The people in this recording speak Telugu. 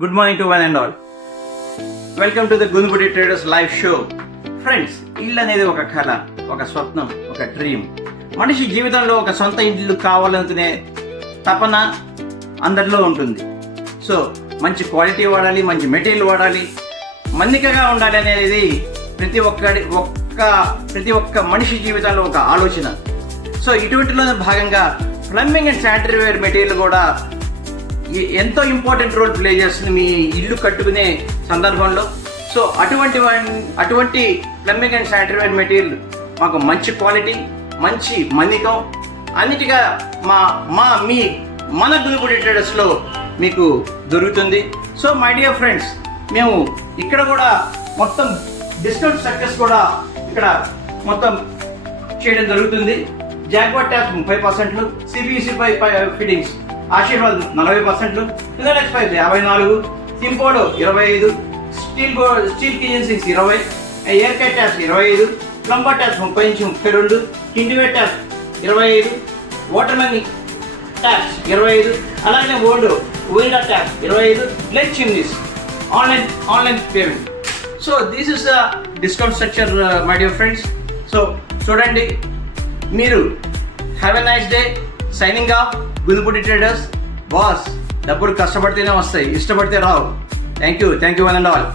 Good morning to one and all. Welcome to the Gunubudi Traders live show. Friends, ఇల్లు అనేది ఒక కళ, ఒక స్వప్నం, ఒక డ్రీమ్. మనిషి జీవితంలో ఒక సొంత ఇల్లు కావాలనుకునే తపన అందరిలో ఉంటుంది. సో మంచి క్వాలిటీ వాడాలి, మంచి మెటీరియల్ వాడాలి, మన్నికగా ఉండాలి అనేది ప్రతి ఒక్క మనిషి జీవితంలో ఒక ఆలోచన. సో ఇటువంటిలో భాగంగా plumbing and sanitary ware material కూడా ఎంతో ఇంపార్టెంట్ రోల్ ప్లే చేస్తుంది మీ ఇల్లు కట్టుకునే సందర్భంలో. సో అటువంటి plumbing and sanitary ware material మాకు మంచి క్వాలిటీ, మంచి మన్నికం అన్నిటిగా మన గునుబుడి ట్రేడర్స్లో మీకు దొరుకుతుంది. సో మై డియర్ ఫ్రెండ్స్, మేము ఇక్కడ కూడా మొత్తం డిస్కౌంట్ స్ట్రక్చర్స్ కూడా ఇక్కడ మొత్తం చేయడం జరుగుతుంది. Jaguar taps 30%, CBC fittings Ashirvad 40%, Finolex pipe 54, సింపోడో 25, steel kitchen sinks 20, air cut taps 25, plumber taps 30 నుంచి 32, కిండివేర్ ట్యాప్స్ 25, వాటర్ మెన్ ట్యాప్స్ 25, అలాగే ఓల్డా ట్యాప్స్ 25, లెగ్ chimneys online payment. So this is the discount structure my dear friends. So చూడండి, మీరు have a nice day. Signing off, Gunubudi traders. Boss, డబ్బులు కష్టపడితేనే వస్తాయి, ఇష్టపడితే రావు. Thank you one and all.